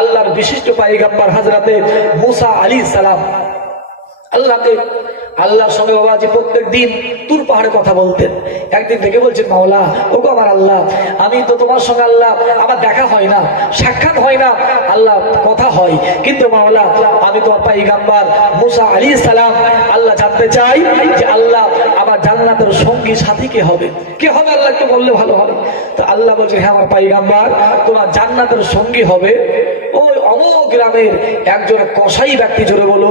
আল্লাহর বিশিষ্ট পাইগাম্বার হাজরাতে মুসা আলী সালাম। আল্লাহকে, আল্লাহর সঙ্গে বাবাজি প্রত্যেক দিন তুর পাহাড়ে কথা বলতেন। একদিন থেকে বলছেন, মাওলা ও গো আমার আল্লাহ, আমি তো তোমার সঙ্গে আল্লাহ, আমার দেখা হয় না, সাক্ষাৎ হয় না, আল্লাহ কথা হয়। কিন্তু মাওলা, আমি তো তোমার পাইগাম্বার মুসা আলী সালাম, আল্লাহ জানতে চাই যে আল্লাহ আমার সঙ্গী সাথী কে হবে? কে হবে আল্লাহ? একটু বললে ভালো হবে। তো আল্লাহ বলছে হ্যাঁ আমার পাইগাম্বার তোমার জান্নাতের সঙ্গী হবে। ওই অমোক গ্রামের একজন কসাই ব্যক্তি জোরে বলো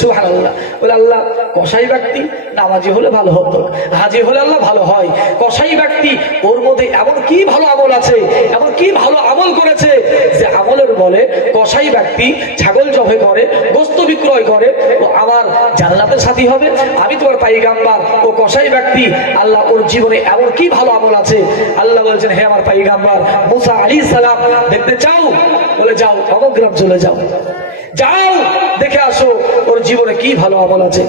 সুহান আল্লাহ বলে, আল্লাহ, কসাই ব্যক্তি নামাজি হলে ভালো হতো, হাজি হলে আল্লাহ ভালো হয়। কসাই ব্যক্তি ওর মধ্যে এমন কি ভালো আমল আছে, এমন কি ভালো আমল করেছে বলে, কসাই ব্যক্তি ছাগল জবে করে গোস্ত বিক্রয় করে, ও আমার জান্নাতের সাথী হবে। আমি তোমার পাইগাম্বার ও কসাই ব্যক্তি, আল্লাহ ওর জীবনে এমন কি ভালো আমল আছে? আল্লাহ বলছেন, হে আমার পাইগাম্বার, মুসা আলী সালাম, দেখতে চাও? বলে, যাও অমগ্রাম চলে যাও। যাও, দেখে আসো ওর জীবনে কি ভালো আমল আছে।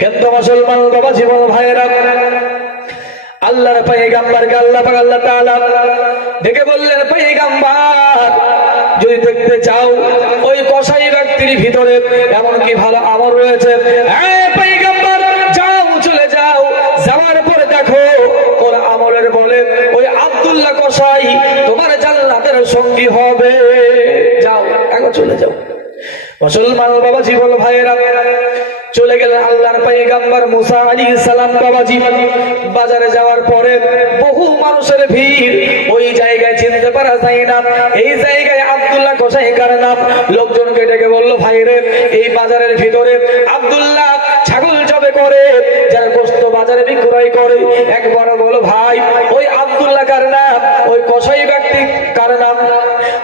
কিন্তু মুসলমান, বাবা, জীবন ভাইয়েরা, আল্লাহর পাইগাম্বারকে আল্লাহ পাক আল্লাহ তাআলা ডেকে বললেন, পাইগাম্বার যদি দেখতে চাও, ওই কসাই ব্যক্তির ভিতরে এমন কি ভালো আমার রয়েছে? চলে যাও। দেখো বলে, ওই সঙ্গী হবে। যাও, এখন চলে যাও। মুসলমান বাবা, জীবন ভাইয়েরা চলে গেলেন আল্লাহর পাইগাম্বার মুসা আলী সালাম বাবাজি। বাজারে যাওয়ার পরে বহু মানুষের ভিড়। ওই জায়গায় চিনতে পারা যায় না। এই জায়গায় আবদুল্লাহ কোসাইকার নাম? লোকজনকে ডেকে বলল ভাইরে এই বাজারের ভিতরে আব্দুল্লাহ করে যারা গোস্ত বাজারে বিক্রয় করে। একবার বলো ভাই ওই আব্দুল্লাহ কার নাম? ওই কসাই ব্যক্তি কার নাম?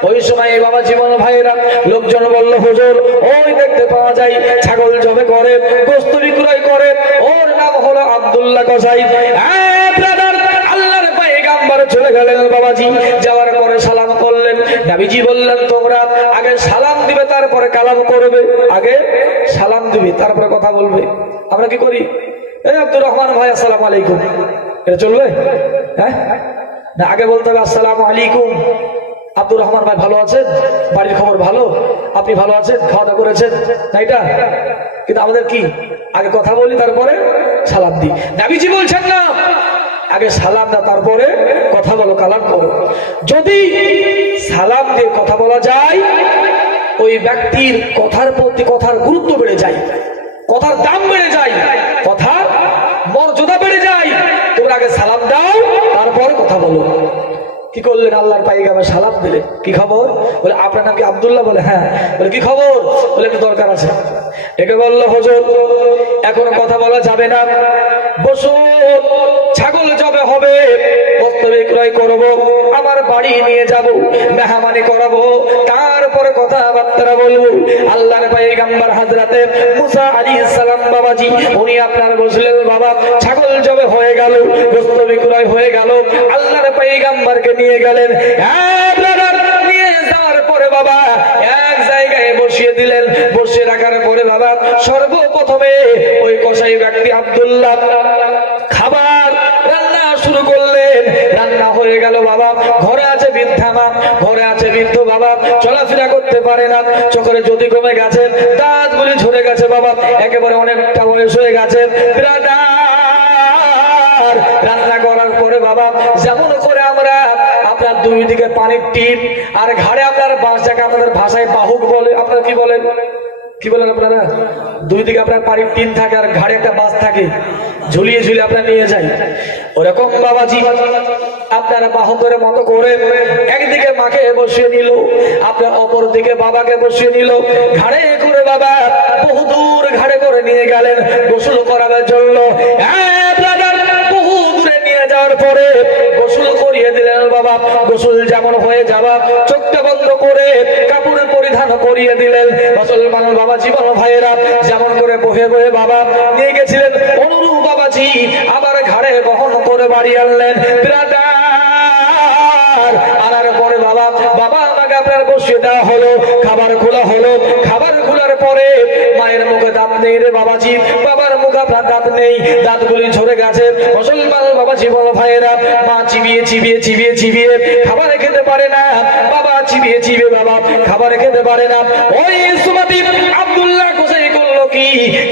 ওই সময় বাবা জীবন ভাইরা লোকজন বলল হুজুর ওই দেখতে পাওয়া যায় ছাগল জবে করে গোস্ত বিক্রয় করে। ওর নাম হলো আব্দুল্লাহ কসাই। হ্যাঁ, আল্লাহর পায়গাম্বার চলে গেলেন বাবাজি। যাওয়ার পরে সালাম করলেন। নাবিজি বললেন তোমরা তারপরে কালাম করবে, আগে সালাম দিবে, তারপরে কথা বলবে। আমরা কি করি? এই আব্দুর রহমান ভাই, আসসালামু আলাইকুম। এটা চলবে? হ্যাঁ? না, আগে বলতে হবে, আসসালামু আলাইকুম। আব্দুর রহমান ভাই ভালো আছেন? বাড়ির খবর ভালো? আপনি ভালো আছেন? খাওয়া দাওয়া করেছেন? না, এটা? কিন্তু আমাদের কি? আগে কথা বলি, তারপরে সালাম দিই। নাবিজি বলছেন না! আগে সালাম দাও, তারপরে কথা বলো, কালাম করো। যদি সালাম দিয়ে কথা বলা যায় ওই ব্যক্তির কথার প্রতি কথার গুরুত্ব বেড়ে যায়, কথার দাম বেড়ে যায় কথার মর্যাদা বেড়ে যায়। তোমরা আগে সালাম দাও, তারপর কথা বলো। কি করলেন আল্লাহর পাইগামে সালাম দিলে কি খবর? বলে, আপনার নাম কি আবদুল্লাহ? বলে হ্যাঁ। বলে, কি খবর? বলে, একটু দরকার আছে। একে বলল, হজর এখনও কথা বলা যাবে না। বসুন ছাগল জবে হবে, বস্ত্র বিক্রয় করব, আমার বাড়ি নিয়ে যাব, মেহমানি করাবো, তারপরে কথাবার্তা বলব। আল্লাহর পাইগাম্বার হাজরাতে মুসা আলী সালাম বাবাজি, উনি আপনার বসলেন বাবা, ছাগল জবে হয়ে গেল, বস্ত্র বিক্রয় হয়ে গেল, আল্লাহর পাইগাম্বারকে নিয়ে গেলেন। হ্যাঁ নিয়ে যাওয়ার পরে বাবা বসিয়ে দিলেন। বসিয়ে রাখার পরে বাবা, সর্বপ্রথমে ওই কসাই ব্যক্তি আব্দুল্লাহ খাবার রান্না শুরু করলেন। রান্না হয়ে গেল বাবা, ঘরে আছে বৃদ্ধা মা, ঘরে আছে বৃদ্ধ বাবা, চলাফেরা করতে পারে না, চোখের যদি কমে গেছে, দাঁতগুলি ঝরে গেছে বাবা, একেবারে অনেকটা বয়স হয়ে গেছে। রান্না করার পরে বাবা, যেমন দুই দিকে পানির টিপ, আর ঘাড়ে আপনার বাঁশ যাকে আপনাদের ভাষায় বাহুক বলে, আপনারা কি বলেন? কি বলেন আপনারা? দুই দিকে আপনার পানির টিন থাকে আর ঘাড়ে একটা বাস থাকে, ঝুলিয়ে ঝুলিয়ে আপনার নিয়ে যায় ওরকম বাবাজি, আপনারা বাহকের মতো করে একদিকে মাকে বসিয়ে নিল, আপনার অপর দিকে বাবাকে বসিয়ে নিল। ঘাড়ে করে বাবা বহু বহুদূর ঘাড়ে করে নিয়ে গেলেন গোসল করাবার জন্য। নিয়ে যাওয়ার পরে গোসল করিয়ে দিলেন বাবা। গোসল যেমন হয়ে যাওয়া, চোখটা বন্ধ করে কাপড় পরিধান করিয়ে দিলেন। মুসলমান বাবা জীবন ভাইয়েরা, যেমন করে বহে বহে বাবা নিয়ে গেছিলেন। অনুরূপ বাবাজি আবার ঘাড়ে বহন করে বাড়ি আনলেন। আনার পরে বাবা বাবা আমাকে আপনার বসিয়ে দেওয়া হলো, খাবার খোলা হলো। খাবার খোলার পরে দাঁত নেই রে বাবাজি। বাবার দাঁত নেই, দাঁতগুলি ঝরে গেছে। মুসলমান বাবা জীবন ভাইয়েরা, মা চিবিয়ে চিবিয়ে চিবিয়ে চিবিয়ে খাবার খেতে পারে না। বাবা চিবিয়ে চিবিয়ে, বাবা খাবার খেতে পারে না। ওই সুমাতি আব্দুল্লাহ কোসাই করল কি?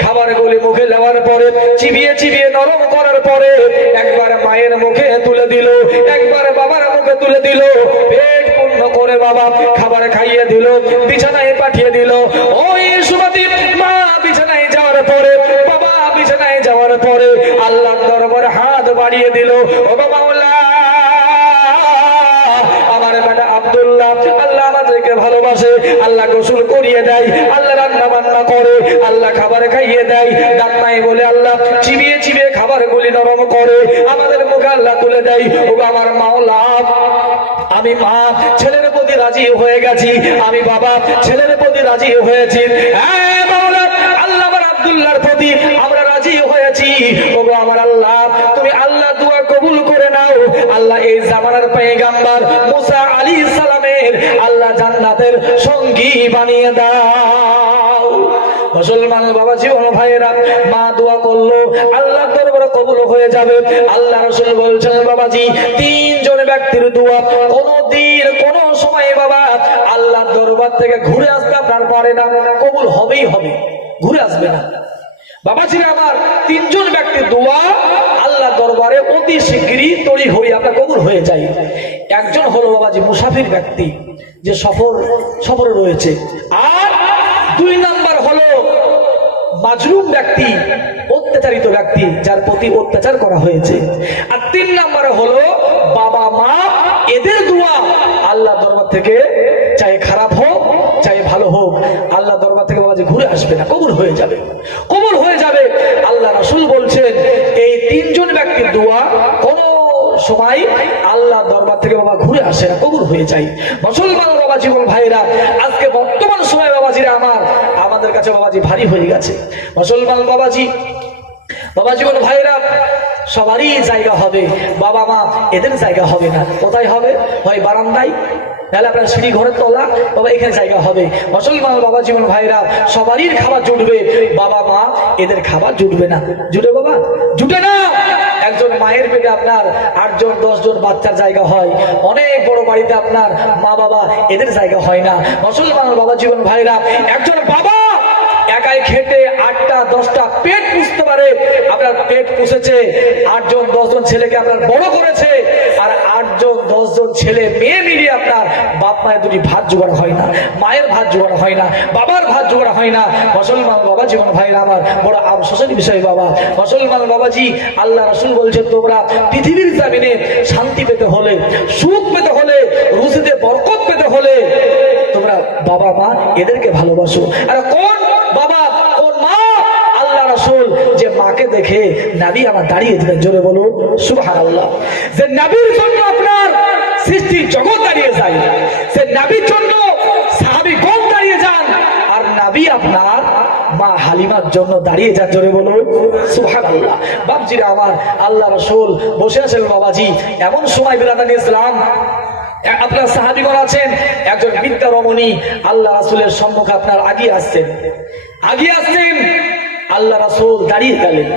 খাবার গুলি মুখে নেওয়ার পরে, চিবিয়ে চিবিয়ে নরম করার পরে একবার মায়ের মুখে তুলে দিল, একবার বাবার মুখে তুলে দিল। পেট পূর্ণ করে বাবা খাবার খাইয়ে দিল, বিছানায় পাঠিয়ে দিল। ওই বাড়িয়ে দিল। ও বাবা আমার বেটা আব্দুল্লাহ, আল্লাহ আমাদেরকে ভালোবাসে, আল্লাহ গোসল করিয়ে দেয়, আল্লাহ রান্না বান্না করে, আল্লাহ খাবার খাইয়ে দেয় ডাক্তাই বলে আল্লাহ চিবিয়ে চিবিয়ে খাবার গুলি নরম করে, আমাদের মুখে আল্লাহ তুলে দেয়। ও আমার মাওলা আমি মা, ছেলের প্রতি রাজি হয়ে গেছি, আমি বাবা, ছেলের প্রতি রাজি হয়েছি। হ্যাঁ জামানার পেগাম্বার মুসা আলী সালামের আল্লাহ জান্নাতের সঙ্গী বানিয়ে দাও। মুসলমান বাবা জীবন ভাইয়েরা, মা দোয়া করল আল্লাহ দরবারে কবুল হয়ে যাবে। আল্লাহ রসুল বলছেন, বাবাজি, তিনজন ব্যক্তির দোয়া কোন দিন কোন সময় বাবা আল্লাহ দরবার থেকে ঘুরে আসতে আপনার পারে না। কবুল হবেই হবে, ঘুরে আসবে না। বাবাজিরা আমার তিনজন ব্যক্তির দোয়া আল্লাহ দরবারে অতি শীঘ্রই তৈরি হয়ে আপনার কবুল হয়ে যায় একজন হলো বাবাজি মুসাফির ব্যক্তি, যে সফর, সফরে রয়েছে। আর দুই নাম্বার হলো মাজরুম ব্যক্তি, অত্যাচারিত ব্যক্তি, যার প্রতি অত্যাচার করা হয়েছে। আর তিন নম্বরে হলো বাবা মা, এদের দোয়া আল্লাহ দরবার থেকে, চাই খারাপ হোক, চাই ভালো হোক, আল্লাহ দরবার থেকে ঘুরে আসবে না, কবুল হয়ে যাবে। কবুল হয়ে যাবে, আল্লাহ রাসুল বলছেন, এই তিনজন ব্যক্তির দোয়া কোন সময় আল্লাহ দরবার থেকে বাবা ঘুরে আসে না, কবুল হয়ে যায়। মুসলমান বাবা জীবন ভাইরা, আজকে বর্তমান সময় বাবাজিরা আমার, আমাদের কাছে বাবাজি ভারী হয়ে গেছে। মুসলমান বাবাজি বাবা জীবন ভাইরা, সবারই জায়গা হবে বাবা মা এদের জায়গা হবে না। কোথায় হবে? হয় বারান্দায়। তাহলে আপনার সিঁড়ি ঘরের তোলা, বাবা, এখানে জায়গা হবে। মুসলমান বাবা, জীবন ভাইরা, সবারই খাবার জুটবে। বাবা, মা, এদের খাবার জুটবে না। জুটে বাবা? জুটে না! একজন মায়ের পেটে আপনার আটজন, দশজন বাচ্চার জায়গা হয়। অনেক বড় বাড়িতে আপনার মা বাবা এদের জায়গা হয় না। মুসলমান বাবা, জীবন ভাইরা, একজন বাবা পেট পুষেছে, আটজন, দশজন ছেলেকে আপনার বড় করেছে, আর আটজন, দশজন ছেলে, মেয়ে মিলিয়ে আপনার বাপ মায়ের দুটি ভাত জোগাড় হয় না, মায়ের ভাত জোগাড় হয় না, বাবার ভাত জোগাড় হয় না। মুসলমান বাবা জীবন ভাইরা আমার, বড় আফসোসের বিষয় বাবা। মুসলমান বাবাজি, আল্লাহ রসুল বলছেন তোমরা পৃথিবীর জামিনে শান্তি পেতে হলে, সুখ পেতে হলে, রুজিতে বরকত পেতে হলে, তোমরা বাবা মা এদেরকে ভালোবাসো। আর কোন বাবা কোন মা আল্লাহ রসুল যে মাকে দেখে নাবি আমার দাঁড়িয়ে দিলেন, জোরে বলো সুহান আল্লাহ যে নাবির জন্য আপনার সৃষ্টি জগৎ দাঁড়িয়ে যায় সে নাবির জন্য সাহাবি দাঁড়িয়ে যান, আর নাবি আপনার মা হালিমার জন্য দাঁড়িয়ে যান, জোরে বলো আমার আল্লাহ রসুল, বসে আছেন বাবাজি, এমন সময় ইসলাম আপনার সাহাবিগণ আছেন, একজন বিদ্যা রমণী, আল্লাহ রাসুলের সম্মুখে আপনার আগিয়ে আসছেন। আগিয়ে আসছেন আল্লাহ রাসুল দাঁড়িয়ে গেলেন।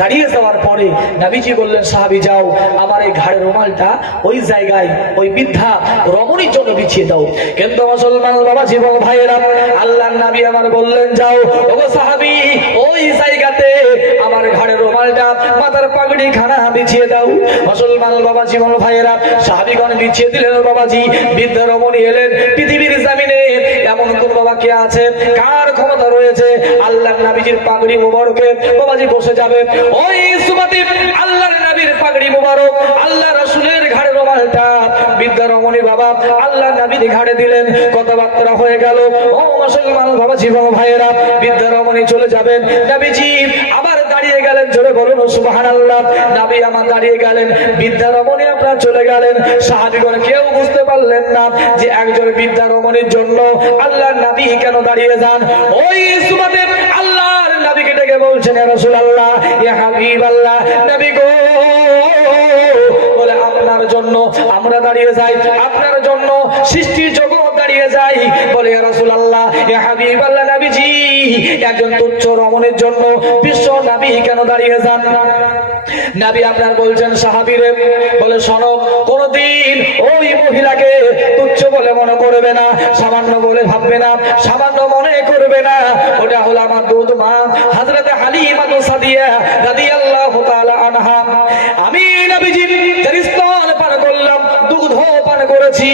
দাঁড়িয়ে যাওয়ার পরে নাবিজি বললেন, সাহাবি, যাও, আমার এই ঘাড়ের রুমালটা ওই জায়গায়, ওই বৃদ্ধা রমণীর জন্য বিছিয়ে দাও। কিন্তু মুসলমান বাবা জীবন ভাইয়েরা আল্লাহ নাবি আমার বললেন, যাও ও সাহাবি, ওই জায়গাতে আমার ঘাড়ের রুমালটা মাথার পাগড়ি খানা বিছিয়ে দাও। মুসলমান বাবা জীবন ভাইয়েরা, সাহাবিগণ বিছিয়ে দিলেন বাবাজি। বৃদ্ধা রমণী এলেন পৃথিবীর জামিনে। এমন কোন বাবা কে আছে? কার ক্ষমতা রয়েছে? আল্লাহ নাবিজির পাগড়ি মুবারকে বাবাজি বসে যাবে। ওই সুমাতি আল্লাহর নবীর পাগড়ি মুবারক, আল্লাহ রাসূলের ঘাড়ে রুমালটা বিদ্যা রমণী বাবা আল্লাহ নবীর ঘাড়ে দিলেন। কথাবার্তা হয়ে গেল। ও মুসলমান বাবা ভাইয়েরা বিদ্যা রমণী চলে যাবেন। নবীজি আবার দাঁড়িয়ে গেলেন, জোরে বলুন সুবহানাল্লাহ। নবী আমার দাঁড়িয়ে গেলেন বিদ্যা রমণী আপনার চলে গেলেন। সাহাবীগণ কেউ বুঝতে পারলেন না যে একজন বিদ্যা রমণীর জন্য আল্লাহর নাবি কেন দাঁড়িয়ে যান। ওই সুমাতে আল্লাহর নবীকে ডেকে বলছেন ইয়া রাসূলুল্লাহ ইয়া হাবিবাল্লাহ, নবী গো, বলে, আপনার জন্য আমরা দাঁড়িয়ে যাই, আপনার জন্য সৃষ্টির জগৎ দাঁড়িয়ে যাই। বলে রসুল আল্লাহ আল্লাহ নাবিজি, একজন তুচ্ছ রমণের জন্য বিশ্ব নাবি কেন দাঁড়িয়ে যান? নাবি আপনার বলছেন, সাহাবিরে, বলে, শোনো, কোনদিন ওই মহিলাকে তুচ্ছ বলে মনে করবে না, সামান্য বলে ভাববে না, সামান্য মনে করবে না। ওটা হলো আমার দুধ মা হাজরতে হালিমা তো সাদিয়া রাদিয়াল্লাহু তাআলা আনহা। আমি নবীজি করলাম দুধ পান করেছি।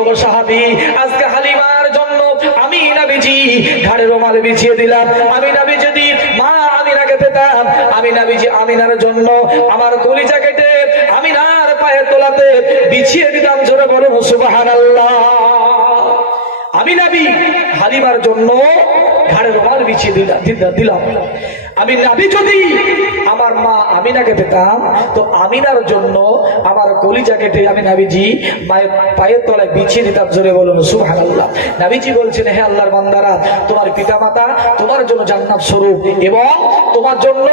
ওগো সাহাবি, আজকে হালিমার জন্য আমি নবীজি, ঘাড়ে রুমাল বিছিয়ে দিলাম। আমি নবী যদি মা আমিনাকে পেতাম। আমি নবীজি আমিনার জন্য আমার কলিজা কেটে আমিনার পায়ের তোলাতে বিছিয়ে দিতাম। জোরে বলো সুবহানাল্লাহ। আমি নাবি, হালিমার জন্য ঘাড়ে রুমাল বিছিয়ে দিলাম দিলাম- আমি নাবি যদি আমার মা আমিনাকে পেতাম, তো আমিনার জন্য আমার কলিজা কেটে আমি নাবিজি মায়ের পায়ের তলায় বিছিয়ে দিতাম, জোরে বলুন সুহান আল্লাহ নাবিজি বলছেন, হে আল্লাহর বান্দারা, তোমার পিতা মাতা তোমার জন্য জান্নাত স্বরূপ এবং তোমার জন্য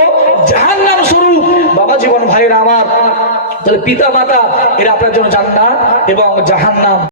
জাহান্নাম স্বরূপ। বাবা জীবন, ভাইরা আমার, তাহলে পিতা মাতা এরা আপনার জন্য জান্নাত এবং জাহান্নাম।